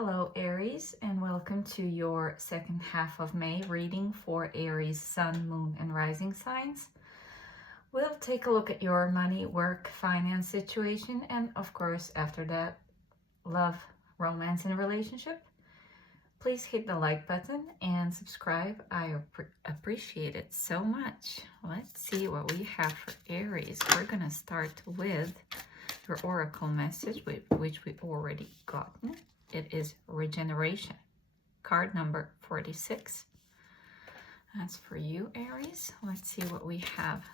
Hello Aries, and welcome to your second half of May reading for Aries Sun, Moon and Rising signs. We'll take a look at your money, work, finance situation, and of course after that, love, romance and relationship. Please hit the like button and subscribe. I appreciate it so much. Let's see what we have for Aries. We're gonna start with your oracle message, which we already gotten. It is regeneration, card number 46. That's for you, Aries. Let's see what we have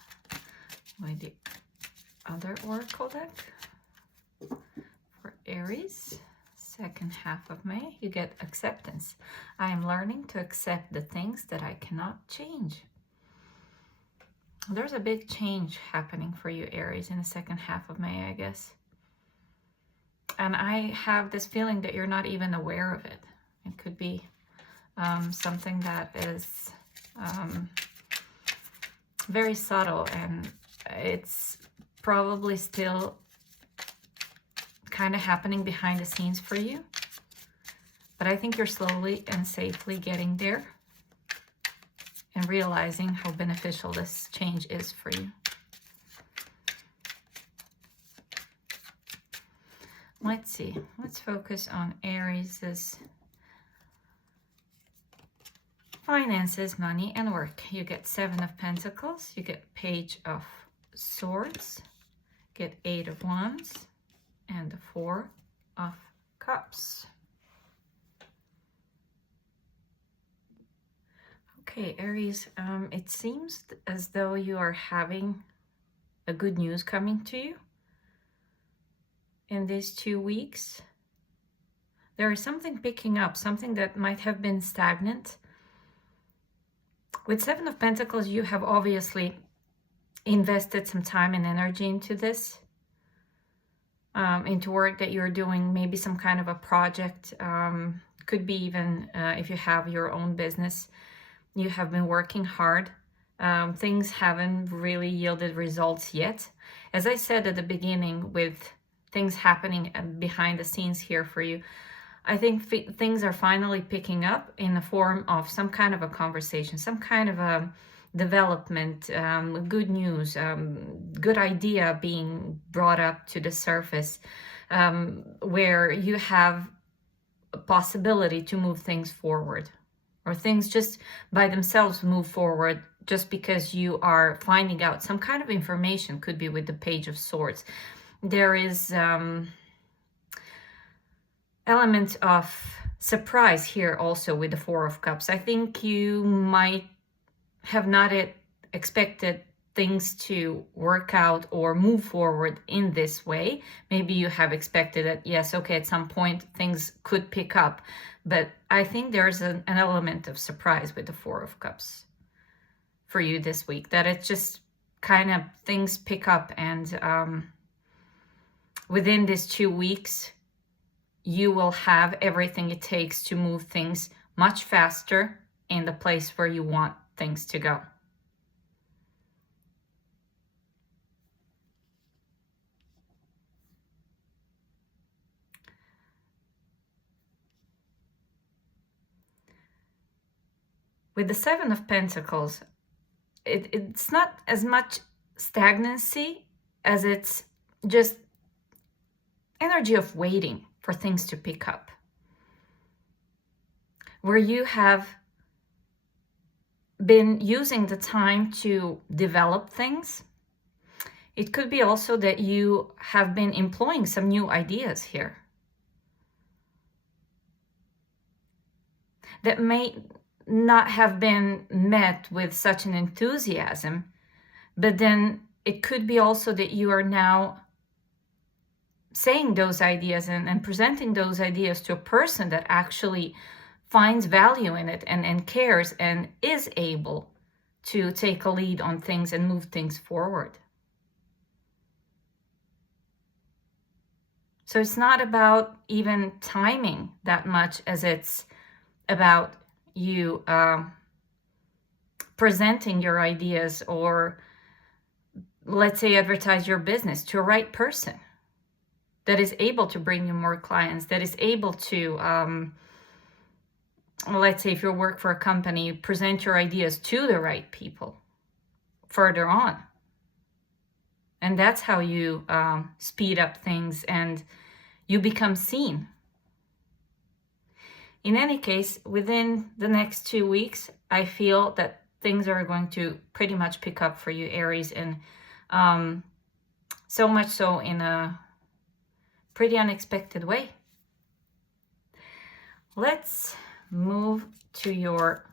with the other oracle deck. For Aries, second half of May, you get acceptance. I am learning to accept the things that I cannot change. There's a big change happening for you, Aries, in the second half of May, I guess. And I have this feeling that you're not even aware of it. It could be something that is very subtle, and it's probably still kind of happening behind the scenes for you. But I think you're slowly and safely getting there and realizing how beneficial this change is for you. Let's see. Let's focus on Aries' finances, money, and work. You get 7 of Pentacles. You get Page of Swords. Get 8 of Wands. And the 4 of Cups. Okay, Aries, it seems as though you are having a good news coming to you. In these 2 weeks, there is something picking up, something that might have been stagnant. With 7 of Pentacles, you have obviously invested some time and energy into this, into work that you're doing, maybe some kind of a project. Could be even if you have your own business, you have been working hard. Things haven't really yielded results yet. As I said at the beginning, with things happening behind the scenes here for you, I think things are finally picking up in the form of some kind of a conversation, some kind of a development, good news, good idea being brought up to the surface, where you have a possibility to move things forward, or things just by themselves move forward just because you are finding out some kind of information. Could be with the Page of Swords. There is element of surprise here also with the 4 of Cups. I think you might have not expected things to work out or move forward in this way. Maybe you have expected that, yes, okay, at some point things could pick up. But I think there's an element of surprise with the 4 of Cups for you this week, that it's just kind of things pick up, and within these 2 weeks, you will have everything it takes to move things much faster in the place where you want things to go. With the 7 of Pentacles, it's not as much stagnancy as it's just energy of waiting for things to pick up, where you have been using the time to develop things. It could be also that you have been employing some new ideas here that may not have been met with such an enthusiasm, but then it could be also that you are now saying those ideas and presenting those ideas to a person that actually finds value in it and cares and is able to take a lead on things and move things forward. So it's not about even timing that much as it's about you presenting your ideas, or let's say advertise your business to a right person. that is able to bring you more clients, that is able to, let's say if you work for a company, present your ideas to the right people further on. And that's how you speed up things and you become seen. In any case, within the next 2 weeks, I feel that things are going to pretty much pick up for you, Aries, and so much so in a pretty unexpected way. Let's move to your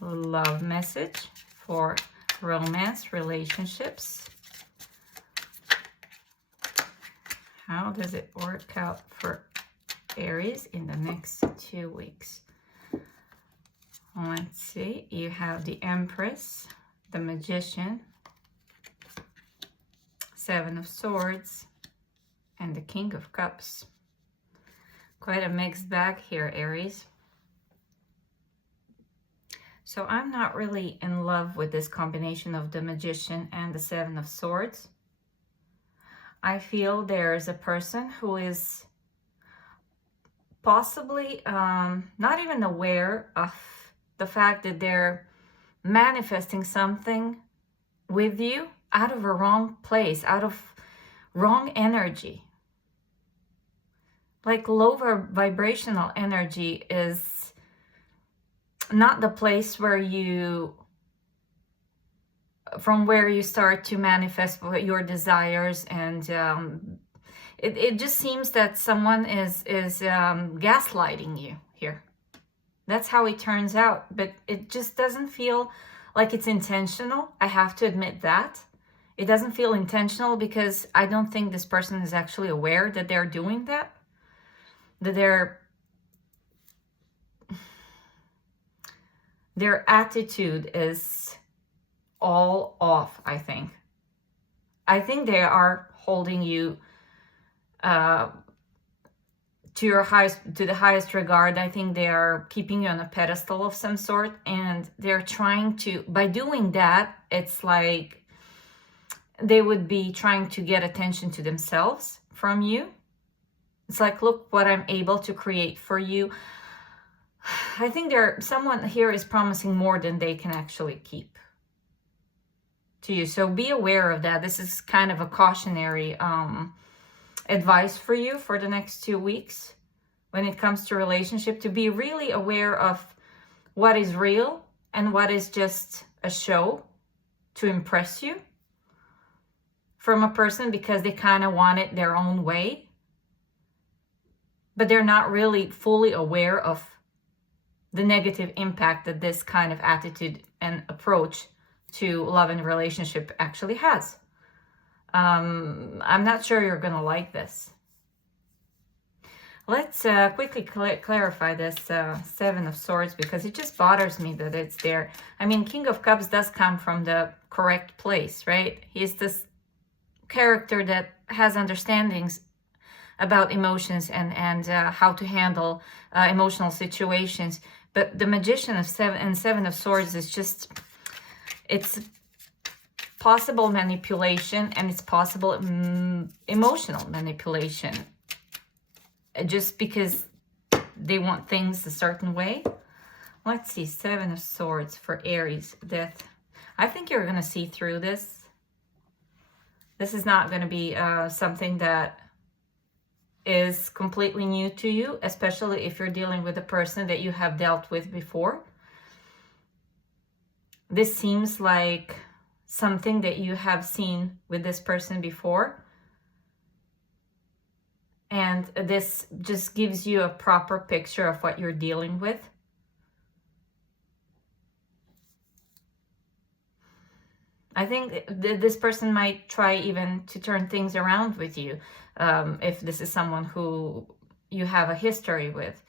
love message for romance, relationships. How does it work out for Aries in the next 2 weeks? Let's see. You have the Empress, the Magician, Seven of Swords, and the King of Cups. Quite a mixed bag here, Aries. So I'm not really in love with this combination of the Magician and the Seven of Swords. I feel there's a person who is possibly not even aware of the fact that they're manifesting something with you out of a wrong place, out of wrong energy. Like lower vibrational energy is not the place where you, from where you start to manifest your desires, and it just seems that someone is gaslighting you here. That's how it turns out, but it just doesn't feel like it's intentional. I have to admit that. It doesn't feel intentional because I don't think this person is actually aware that they're doing that. That their attitude is all off, I think. I think they are holding you to the highest regard. I think they are keeping you on a pedestal of some sort, and they're trying to, by doing that, it's like they would be trying to get attention to themselves from you. It's like, look what I'm able to create for you. I think someone here is promising more than they can actually keep to you. So be aware of that. This is kind of a cautionary advice for you for the next 2 weeks when it comes to relationship, to be really aware of what is real and what is just a show to impress you from a person because they kind of want it their own way, but they're not really fully aware of the negative impact that this kind of attitude and approach to love and relationship actually has. I'm not sure you're gonna like this. Let's quickly clarify this Seven of Swords, because it just bothers me that it's there. I mean, King of Cups does come from the correct place, right? He's this character that has understandings about emotions and how to handle emotional situations. But the Magician of Seven of Swords is just, it's possible manipulation, and it's possible emotional manipulation, just because they want things a certain way. Let's see, Seven of Swords for Aries, Death. I think you're going to see through this. This is not going to be something that is completely new to you, especially if you're dealing with a person that you have dealt with before. This seems like something that you have seen with this person before. And this just gives you a proper picture of what you're dealing with. I think this person might try even to turn things around with you, if this is someone who you have a history with.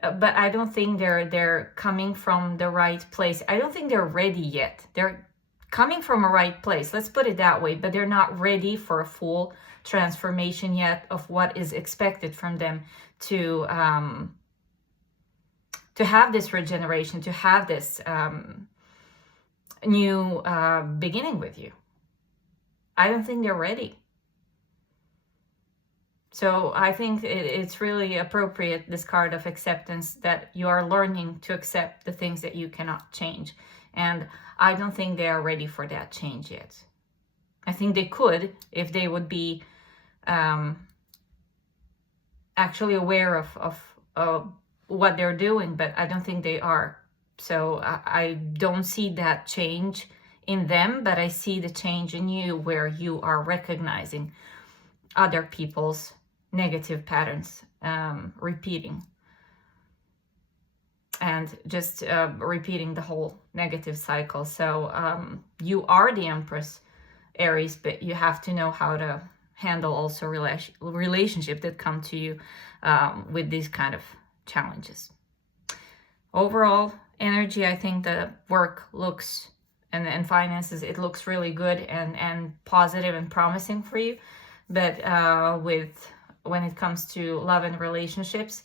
But I don't think they're coming from the right place. I don't think they're ready yet. They're coming from a right place, let's put it that way, but they're not ready for a full transformation yet of what is expected from them to have this regeneration, to have this new beginning with you. I don't think they're ready. So I think it's really appropriate, this card of acceptance, that you are learning to accept the things that you cannot change. And I don't think they are ready for that change yet. I think they could if they would be actually aware of what they're doing, but I don't think they are. So I don't see that change in them, but I see the change in you, where you are recognizing other people's negative patterns repeating, and just repeating the whole negative cycle. So you are the Empress, Aries, but you have to know how to handle also relationship that come to you with these kind of challenges. Overall energy, I think the work looks and finances, it looks really good and positive and promising for you. But when it comes to love and relationships,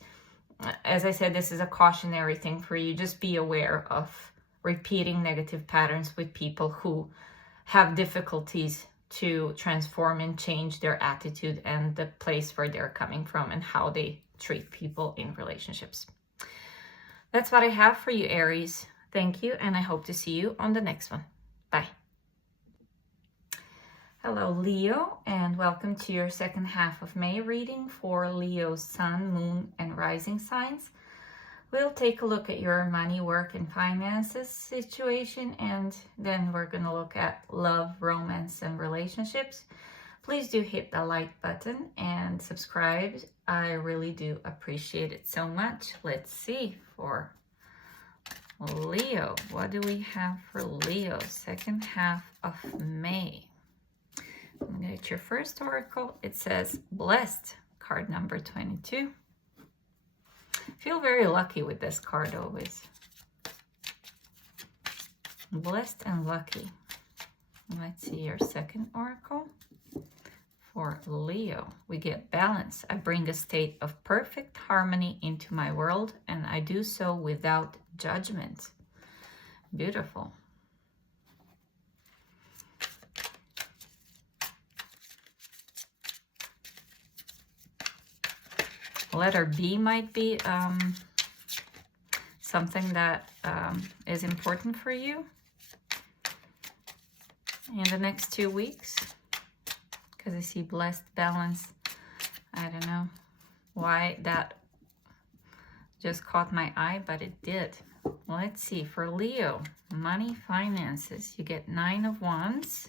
as I said, this is a cautionary thing for you. Just be aware of repeating negative patterns with people who have difficulties to transform and change their attitude and the place where they're coming from and how they treat people in relationships. That's what I have for you, Aries. Thank you, and I hope to see you on the next one. Bye. Hello, Leo, and welcome to your second half of May reading for Leo's sun, moon, and rising signs. We'll take a look at your money, work, and finances situation, and then we're going to look at love, romance, and relationships. Please do hit the like button and subscribe. I really do appreciate it so much. Let's see for Leo. What do we have for Leo? Second half of May. I'm going to get your first oracle. It says Blessed, card number 22. I feel very lucky with this card always. Blessed and lucky. Let's see your second oracle. For Leo, we get balance. I bring a state of perfect harmony into my world, and I do so without judgment. Beautiful. Letter B might be something that is important for you in the next 2 weeks, because I see blessed, balance. I don't know why that just caught my eye, but it did. Let's see, for Leo, money, finances, you get 9 of Wands,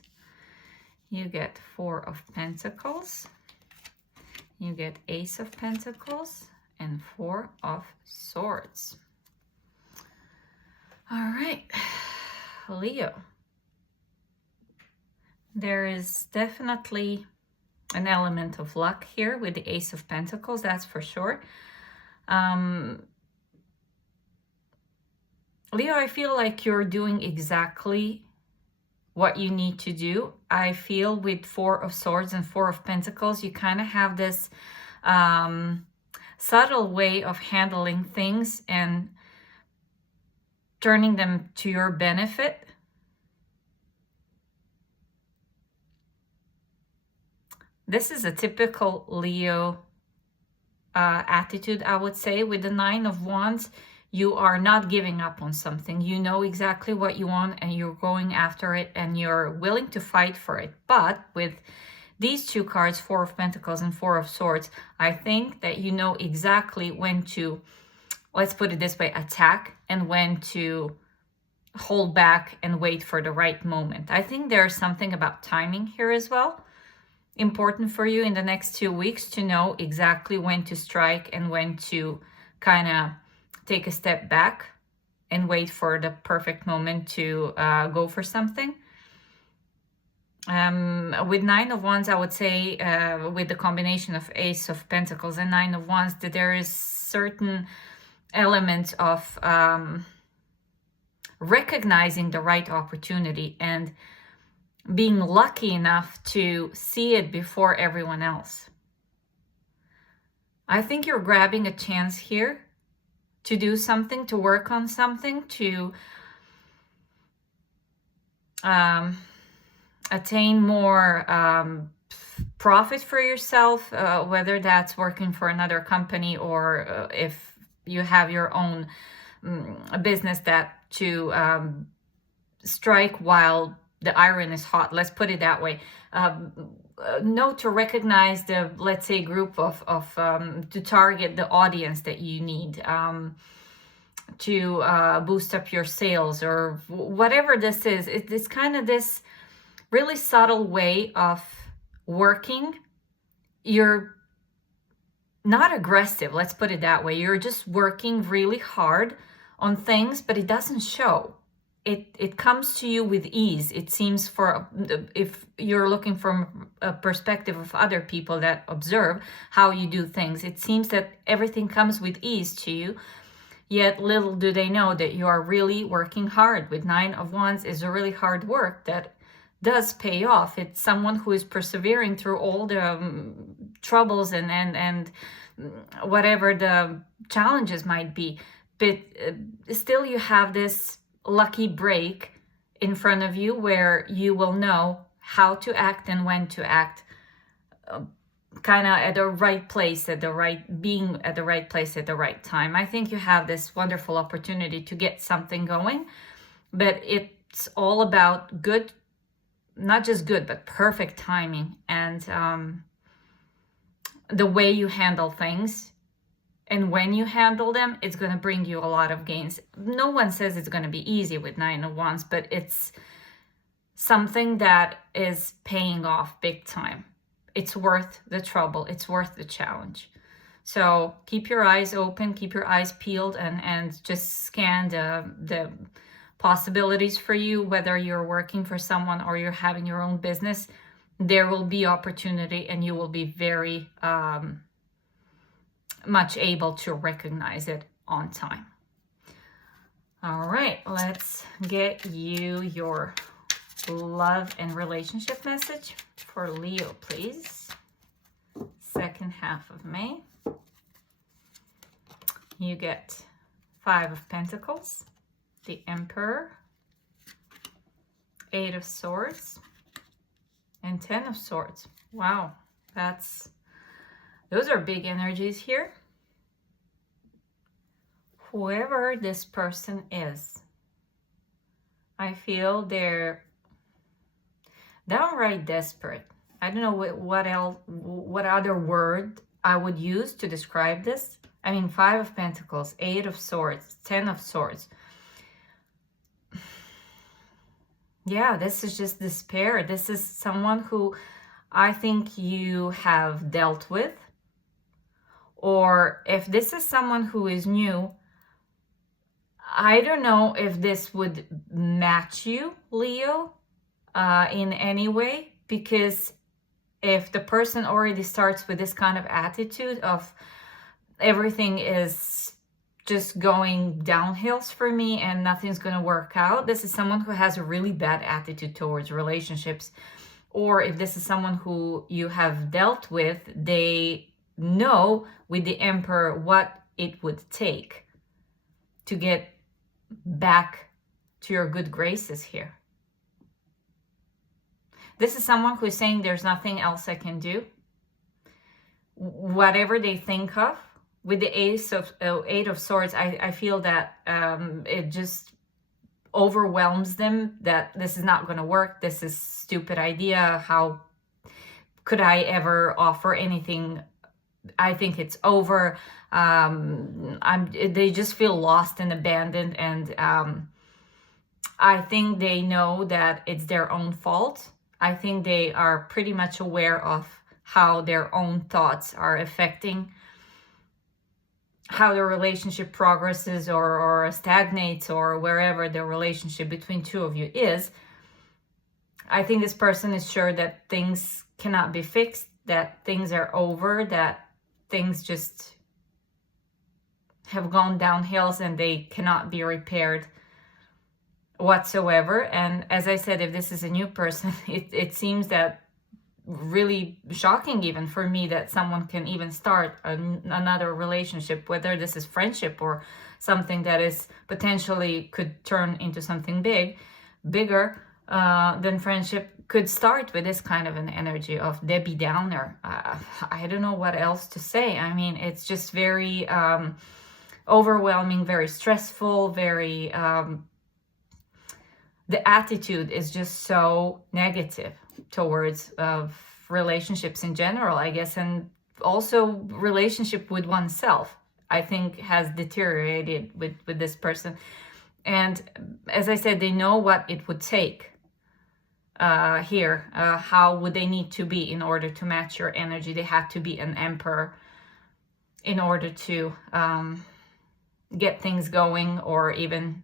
you get 4 of Pentacles, you get Ace of Pentacles, and 4 of Swords. All right, Leo. There is definitely an element of luck here with the Ace of Pentacles, that's for sure. Leo, I feel like you're doing exactly what you need to do. I feel with 4 of Swords and 4 of Pentacles, you kind of have this subtle way of handling things and turning them to your benefit. This is a typical Leo attitude, I would say. With the 9 of Wands, you are not giving up on something. You know exactly what you want and you're going after it and you're willing to fight for it. But with these 2 cards, 4 of Pentacles and 4 of Swords, I think that you know exactly when to, let's put it this way, attack, and when to hold back and wait for the right moment. I think there's something about timing here as well. Important for you in the next 2 weeks to know exactly when to strike and when to kind of take a step back and wait for the perfect moment to go for something. With 9 of Wands, I would say with the combination of Ace of Pentacles and 9 of Wands, that there is certain elements of recognizing the right opportunity and being lucky enough to see it before everyone else. I think you're grabbing a chance here to do something, to work on something, to attain more profit for yourself, whether that's working for another company or if you have your own business, that to strike while the iron is hot, let's put it that way. Know to recognize the, let's say, group of to target the audience that you need to boost up your sales, or whatever this is. It's kind of this really subtle way of working. You're not aggressive, let's put it that way. You're just working really hard on things, but it doesn't show. It comes to you with ease. It seems, for if you're looking from a perspective of other people that observe how you do things, it seems that everything comes with ease to you. Yet little do they know that you are really working hard. With 9 of Wands is a really hard work that does pay off. It's someone who is persevering through all the troubles and whatever the challenges might be. But still you have this lucky break in front of you where you will know how to act and when to act, kind of at the right place, being at the right place at the right time. I think you have this wonderful opportunity to get something going, but it's all about good, not just good, but perfect timing, and the way you handle things. And when you handle them, it's going to bring you a lot of gains. No one says it's going to be easy with 9 of Wands, but it's something that is paying off big time. It's worth the trouble. It's worth the challenge. So keep your eyes open, keep your eyes peeled, and just scan the possibilities for you, whether you're working for someone or you're having your own business. There will be opportunity, and you will be very much able to recognize it on time. All right, let's get you your love and relationship message for Leo, please. Second half of May. You get 5 of Pentacles, the Emperor, 8 of Swords, and 10 of Swords. Wow, those are big energies here. Whoever this person is, I feel they're downright desperate. I don't know what other word I would use to describe this. I mean, 5 of Pentacles, 8 of Swords, 10 of Swords. Yeah, this is just despair. This is someone who I think you have dealt with. Or if this is someone who is new, I don't know if this would match you, Leo, in any way. Because if the person already starts with this kind of attitude of everything is just going downhills for me and nothing's going to work out, this is someone who has a really bad attitude towards relationships. Or if this is someone who you have dealt with, they know with the Emperor what it would take to get back to your good graces here. This is someone who is saying there's nothing else I can do. Whatever they think of, with the 8 of Swords, I feel that it just overwhelms them, that this is not going to work. This is a stupid idea. How could I ever offer anything? I think it's over. They just feel lost and abandoned, and I think they know that it's their own fault. I think they are pretty much aware of how their own thoughts are affecting how the relationship progresses or stagnates, or wherever the relationship between two of you is. I think this person is sure that things cannot be fixed, that things are over, that things just have gone downhills and they cannot be repaired whatsoever. And as I said, if this is a new person, it seems that really shocking even for me that someone can even start another relationship, whether this is friendship or something that is potentially could turn into something bigger. then friendship could start with this kind of an energy of Debbie Downer. I don't know what else to say. I mean, it's just very overwhelming, very stressful, very... the attitude is just so negative towards relationships in general, I guess, and also relationship with oneself, I think, has deteriorated with this person. And as I said, they know what it would take here. How would they need to be in order to match your energy? They have to be an emperor in order to get things going, or even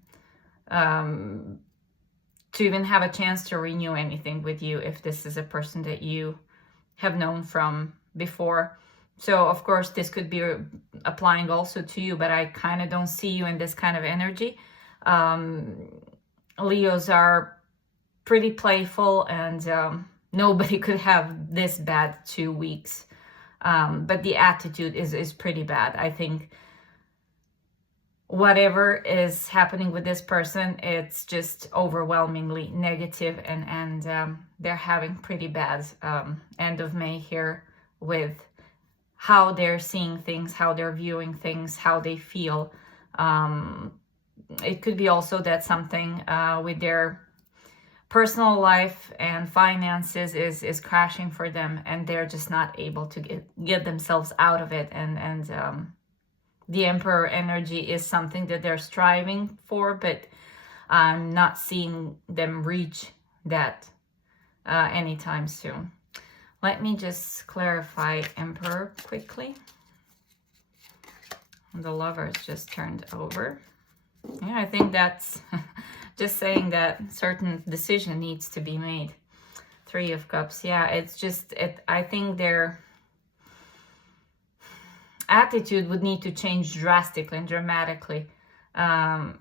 to even have a chance to renew anything with you, if this is a person that you have known from before. So of course this could be applying also to you, but I kind of don't see you in this kind of energy. Leos are pretty playful, and nobody could have this bad 2 weeks. But the attitude is pretty bad. I think whatever is happening with this person, it's just overwhelmingly negative, and they're having pretty bad end of May here with how they're seeing things, how they're viewing things, how they feel. It could be also that something with their personal life and finances is crashing for them, and they're just not able to get themselves out of it. And the Emperor energy is something that they're striving for, but I'm not seeing them reach that anytime soon. Let me just clarify Emperor quickly. The Lovers just turned over. Yeah, I think that's just saying that certain decision needs to be made. 3 of Cups. Yeah, it's just, I think their attitude would need to change drastically and dramatically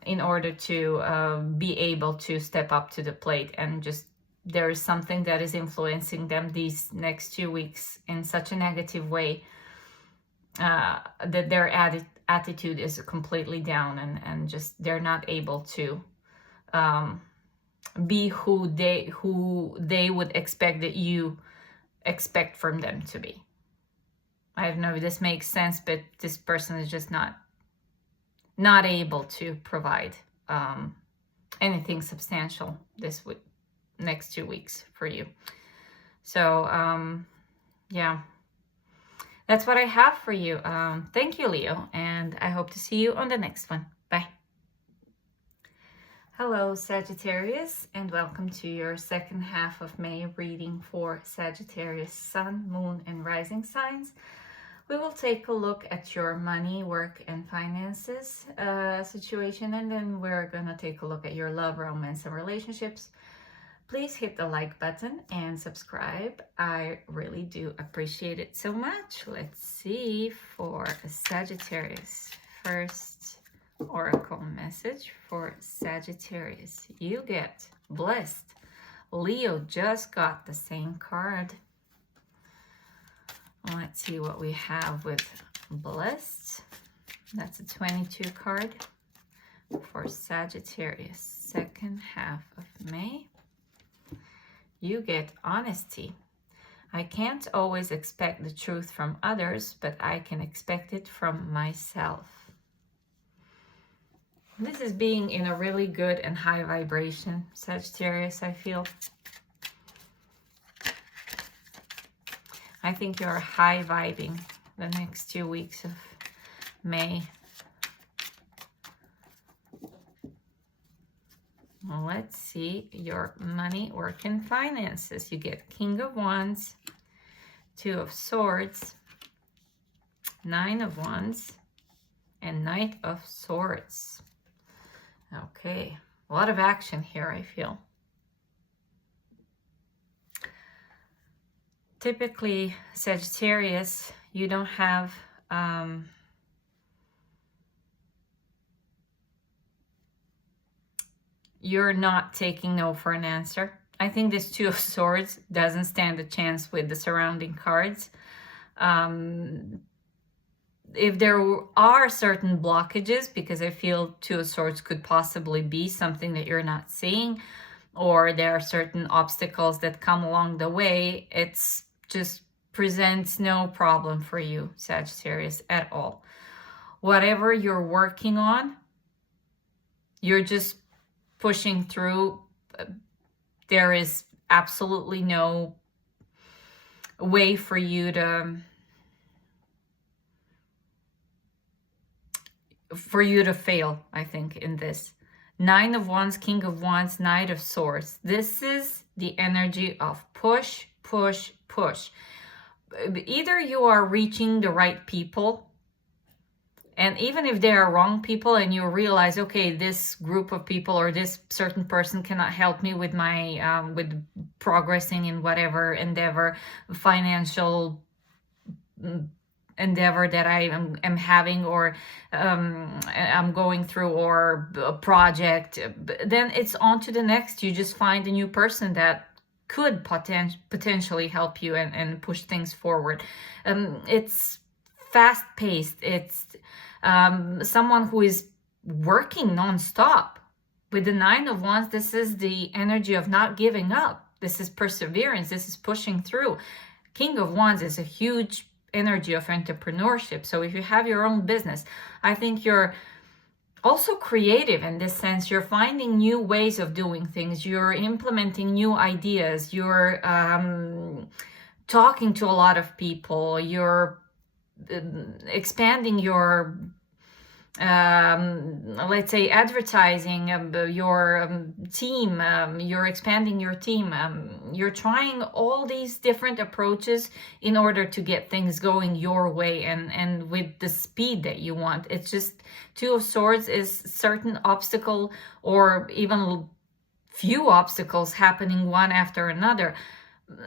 in order to be able to step up to the plate. And just there is something that is influencing them these next 2 weeks in such a negative way that their attitude is completely down, and just they're not able to be who they would expect that you expect from them to be. I don't know if this makes sense, but this person is just not able to provide anything substantial this next 2 weeks for you. So yeah, that's what I have for you. Thank you, Leo, and I hope to see you on the next one. Bye. Hello, Sagittarius, and welcome to your second half of May reading for Sagittarius Sun, Moon, and Rising signs. We will take a look at your money, work, and finances situation, and then we're gonna take a look at your love, romance, and relationships. Please hit the like button and subscribe. I really do appreciate it so much. Let's see for Sagittarius. First oracle message for Sagittarius. You get blessed. Leo just got the same card. Let's see what we have with blessed. That's a 22 card for Sagittarius. Second half of May. You get honesty. I can't always expect the truth from others, but I can expect it from myself. This is being in a really good and high vibration, Sagittarius, I feel. I think you're high vibing the next 2 weeks of May. Let's see your money, work, and finances. You get King of Wands, 2 of Swords, 9 of Wands, and Knight of Swords. Okay, a lot of action here, I feel. Typically, Sagittarius, you don't have you're not taking no for an answer. I think this 2 of Swords doesn't stand a chance with the surrounding cards. If there are certain blockages, because I feel 2 of Swords could possibly be something that you're not seeing, or there are certain obstacles that come along the way, it's just presents no problem for you, Sagittarius, at all. Whatever you're working on, you're just pushing through. There is absolutely no way for you to fail, I think, in this. Nine of Wands, King of Wands, Knight of Swords. This is the energy of push, push, push. Either you are reaching the right people, and even if they are wrong people and you realize, okay, this group of people or this certain person cannot help me with my with progressing in whatever endeavor, financial endeavor that I am having, or I'm going through, or a project, then it's on to the next. You just find a new person that could potentially help you and push things forward. It's fast-paced. It's someone who is working non-stop. With the Nine of Wands, this is the energy of not giving up. This is perseverance. This is pushing through. King of Wands is a huge energy of entrepreneurship. So if you have your own business, I think you're also creative in this sense. You're finding new ways of doing things. You're implementing new ideas. You're talking to a lot of people. You're expanding your let's say advertising, your team, you're expanding your team, you're trying all these different approaches in order to get things going your way and with the speed that you want. It's just Two of Swords is certain obstacle, or even few obstacles happening one after another,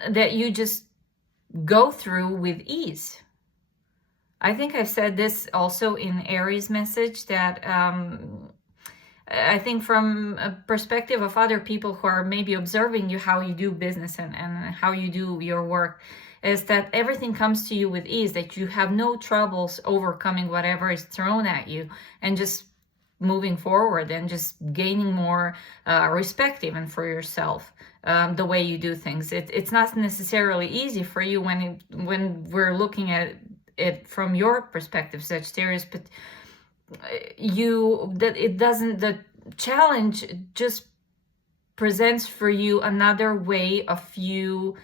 that you just go through with ease. I think I've said this also in Aries message, that I think from a perspective of other people who are maybe observing you, how you do business and how you do your work, is that everything comes to you with ease, that you have no troubles overcoming whatever is thrown at you and just moving forward and just gaining more respect even for yourself, the way you do things. It's not necessarily easy for you when we're looking at it from your perspective, Sagittarius, but the challenge just presents for you another way of you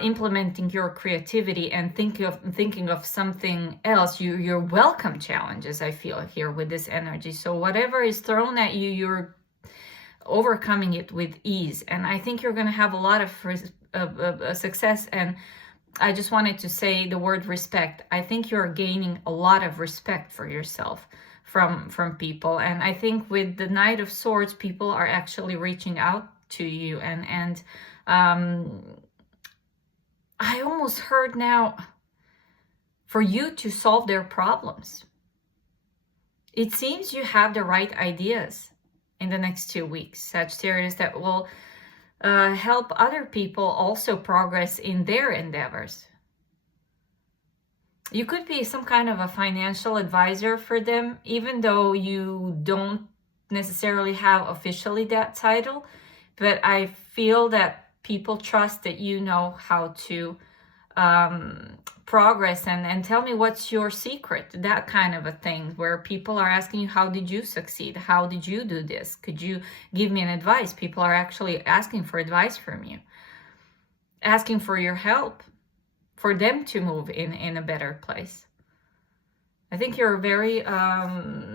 implementing your creativity and thinking of something else. You're welcome challenges, I feel here with this energy. So whatever is thrown at you, you're overcoming it with ease, and I think you're going to have a lot of success. And I just wanted to say the word respect. I think you're gaining a lot of respect for yourself from people. And I think with the Knight of Swords, people are actually reaching out to you. And I almost heard now for you to solve their problems. It seems you have the right ideas in the next 2 weeks, Sagittarius, that will help other people also progress in their endeavors. You could be some kind of a financial advisor for them, even though you don't necessarily have officially that title. But I feel that people trust that you know how to progress and tell me what's your secret, that kind of a thing, where people are asking you, how did you succeed? How did you do this? Could you give me an advice? People are actually asking for advice from you, asking for your help, for them to move in a better place. I think you're very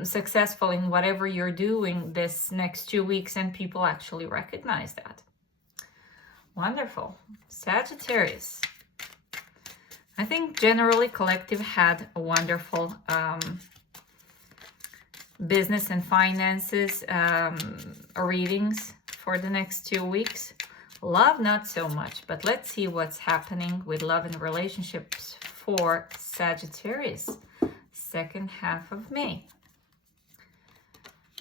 successful in whatever you're doing this next 2 weeks, and people actually recognize that. Wonderful. Sagittarius. I think generally collective had a wonderful business and finances readings for the next 2 weeks. Love, not so much, but let's see what's happening with love and relationships for Sagittarius, second half of May.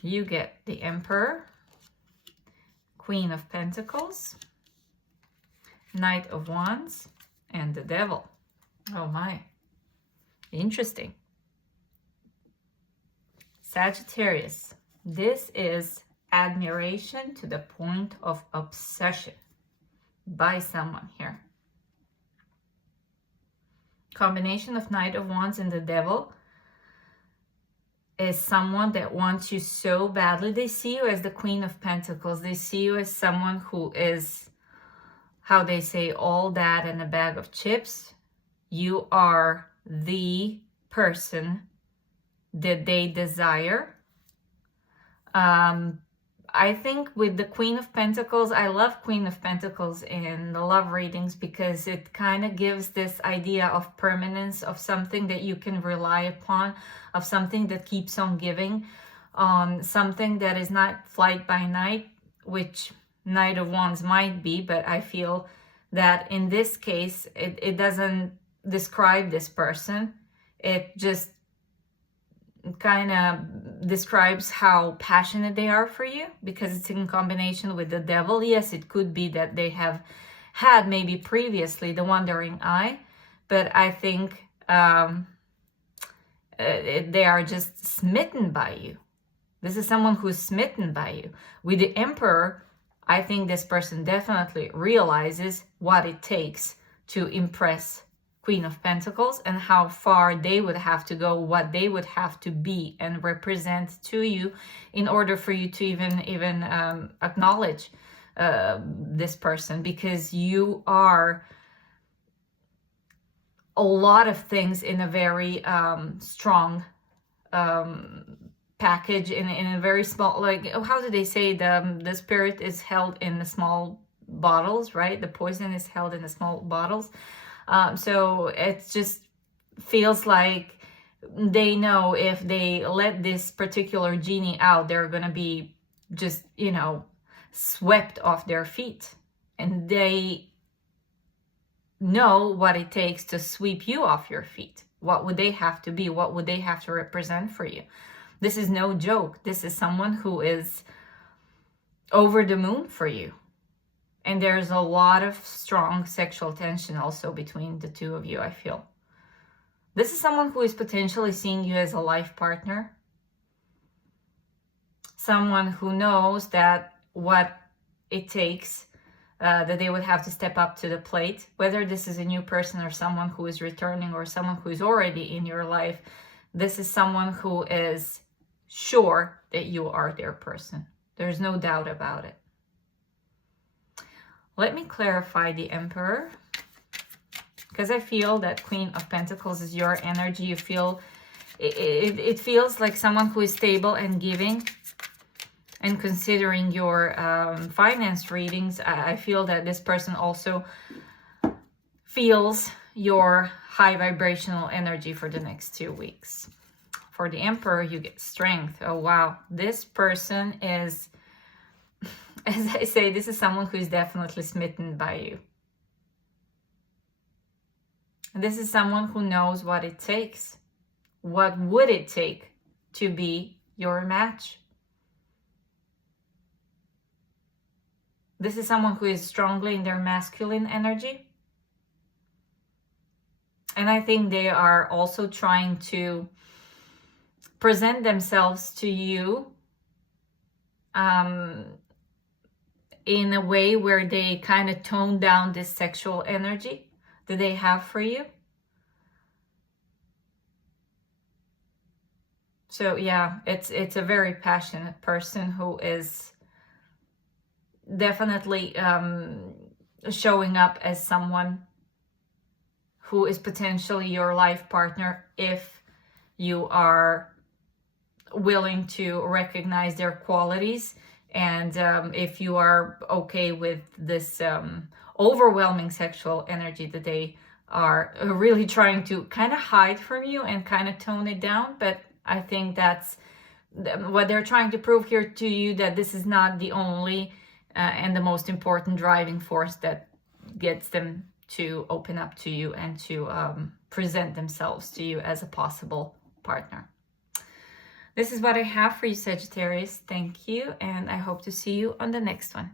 You get the Emperor, Queen of Pentacles, Knight of Wands, and the Devil. Oh my, interesting. Sagittarius, this is admiration to the point of obsession by someone here. Combination of Knight of Wands and the Devil is someone that wants you so badly. They see you as the Queen of Pentacles. They see you as someone who is, how they say, all that and a bag of chips. You are the person that they desire. I think with the Queen of Pentacles, I love Queen of Pentacles in the love readings because it kind of gives this idea of permanence, of something that you can rely upon, of something that keeps on giving, something that is not flight by night, which Knight of Wands might be, but I feel that in this case, it doesn't describe this person. It just kind of describes how passionate they are for you, because it's in combination with the Devil. Yes, it could be that they have had maybe previously the wandering eye, but I think they are just smitten by you. This is someone who is smitten by you. With the Emperor, I think this person definitely realizes what it takes to impress Queen of Pentacles and how far they would have to go, what they would have to be and represent to you in order for you to even acknowledge this person, because you are a lot of things in a very strong package, in a very small, like, how do they say, the spirit is held in the small bottles, right? The poison is held in the small bottles. So it just feels like they know if they let this particular genie out, they're going to be just, you know, swept off their feet. And they know what it takes to sweep you off your feet. What would they have to be? What would they have to represent for you? This is no joke. This is someone who is over the moon for you. And there's a lot of strong sexual tension also between the two of you, I feel. This is someone who is potentially seeing you as a life partner. Someone who knows that what it takes, that they would have to step up to the plate. Whether this is a new person or someone who is returning or someone who is already in your life, this is someone who is sure that you are their person. There's no doubt about it. Let me clarify the Emperor, because I feel that Queen of Pentacles is your energy. You feel, it feels like someone who is stable and giving. And considering your finance readings, I feel that this person also feels your high vibrational energy for the next 2 weeks. For the Emperor, you get strength. Oh, wow. This person is, as I say, this is someone who is definitely smitten by you. This is someone who knows what it takes. What would it take to be your match? This is someone who is strongly in their masculine energy. And I think they are also trying to present themselves to you in a way where they kind of tone down this sexual energy that they have for you. So yeah, it's a very passionate person who is definitely showing up as someone who is potentially your life partner if you are willing to recognize their qualities, and if you are okay with this overwhelming sexual energy that they are really trying to kind of hide from you and kind of tone it down. But I think that's what they're trying to prove here to you, that this is not the only and the most important driving force that gets them to open up to you and to present themselves to you as a possible partner. This is what I have for you, Sagittarius. Thank you, and I hope to see you on the next one.